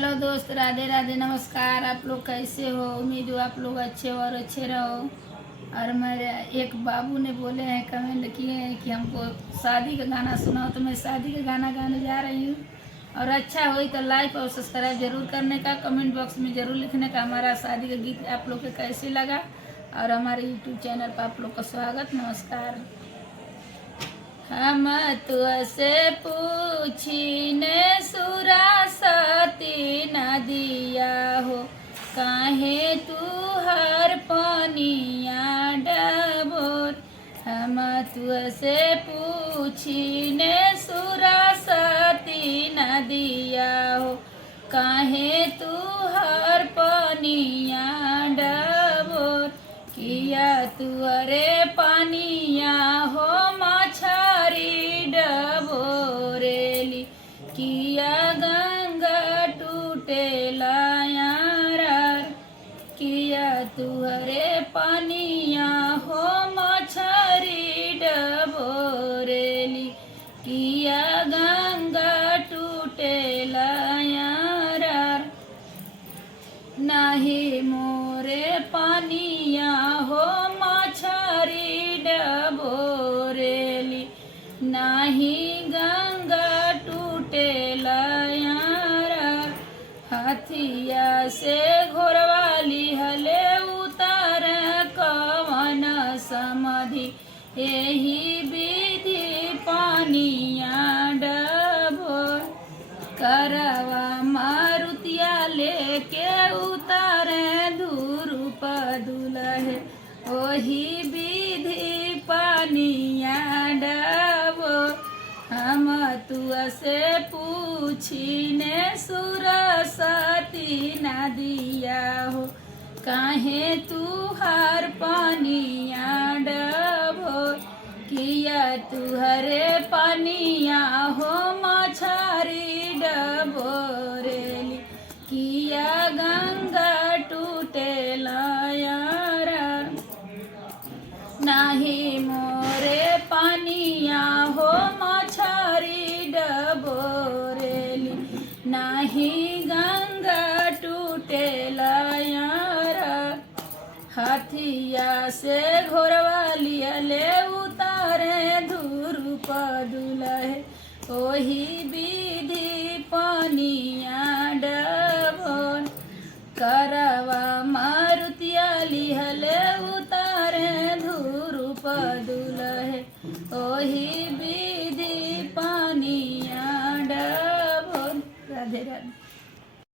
Hello दोस्त, राधे राधे, नमस्कार। आप लोग कैसे हो? उम्मीद हो आप लोग अच्छे हो और अच्छे रहो। और मेरे एक बाबू ने बोले हैं, कमेंट किए हैं कि हमको शादी का गाना सुनाओ, तो मैं शादी का गाना गाने जा रही हूँ। और अच्छा हो तो लाइक और सब्सक्राइब जरूर करने का, कमेंट बॉक्स में ज़रूर लिखने का हमारा शादी का गीत आप लोग को कैसे लगा। और हमारे यूट्यूब चैनल पर आप लोग का स्वागत, नमस्कार। हम तुझसे पूछी ने सुरासती नदिया हो, काहे तू हर पनिया डबोर। हम तुझसे पूछी ने सुरासती नदिया हो, काहे तू हर पनिया डबोर। किया तुअरे पानिया हो मछरी डबोरेली, किया गंगा टूटेला यार। किया तुअरे पानिया हो मछरी डबोरेली, किया गंगा टूटेला यार। नाही मोरे पानिया हो मछरी डबोरेली, नाही गंगा टूटेला यारा। हाथिया से घोरवाली हले उतार कवन समाधि, यही विधि पानिया डबोर। करवा मारुतिया लेके उतारे धूरुप दुलहे, ओही विधि पानिया डबो। हम तुझसे पूछी ने सुरसती नदिया हो, काहे तू हर पानिया डबो। किया तुहरे पानिया हो मछरी डबोरेली, किया गंगा टूटेला यारा। नाही मोरे पानिया हो मछरी डबोरेली, नाही गंगा टूटेला यारा। हाथिया से घोरवाली ले उतारे धूरुप दुलहे, ओही विधि पानिया डबोर। करवा मारुतिया लिहले उतारे धूरुप दुलहे, ओही विधि पानिया डबोर। राधे राधे।